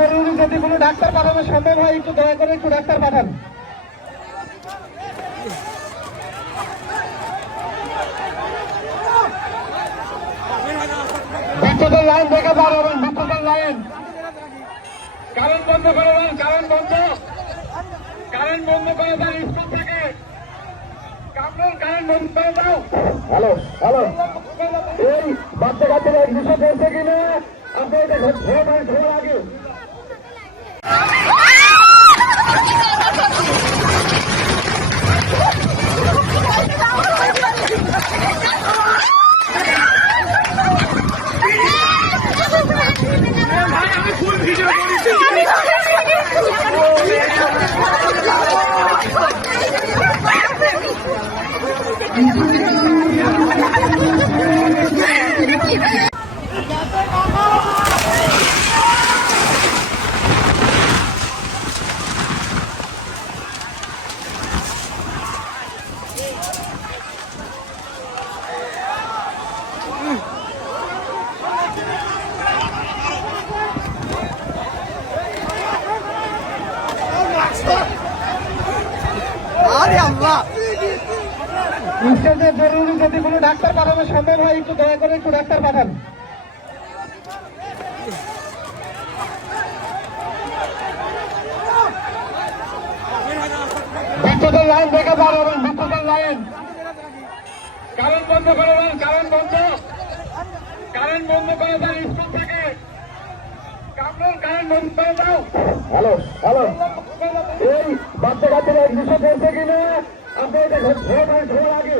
জরুরি, যদি কোনো ডাক্তার পাঠানো সম্ভব হয় একটু দয়া করে একটু ডাক্তার পাঠান। বিদ্যুতের লাইন দেখে পার হবেন, বিদ্যুতের লাইন কারেন্ট বন্ধ করে দেন, কারেন্ট বন্ধ করে দেন, স্কুল থেকে কারেন্ট বন্ধ করে দাও। হ্যালো হ্যালো, এই বাচ্চা কাচ্চারা দুশো পড়ছে কিনা আপনি এটা ঘোরার আগে ইনস্ট্যান্টের জরুরি, যদি কোনো ডাক্তার পাঠানো সম্ভব হয় একটু দয়া করে একটু ডাক্তার পাঠান। বিদ্যুতের লাইন দেখে পার হবেন, বিদ্যুতের লাইন কারেন্ট বন্ধ করে দেন, কারেন্ট বন্ধ করে দেন, স্কুল থেকে কারেন্ট বন্ধ করে দাও। হ্যালো হ্যালো, এই বাচ্চা কাচ্চারা দুশো পড়ছে কিনা আপনি এটা ঘোরার আগে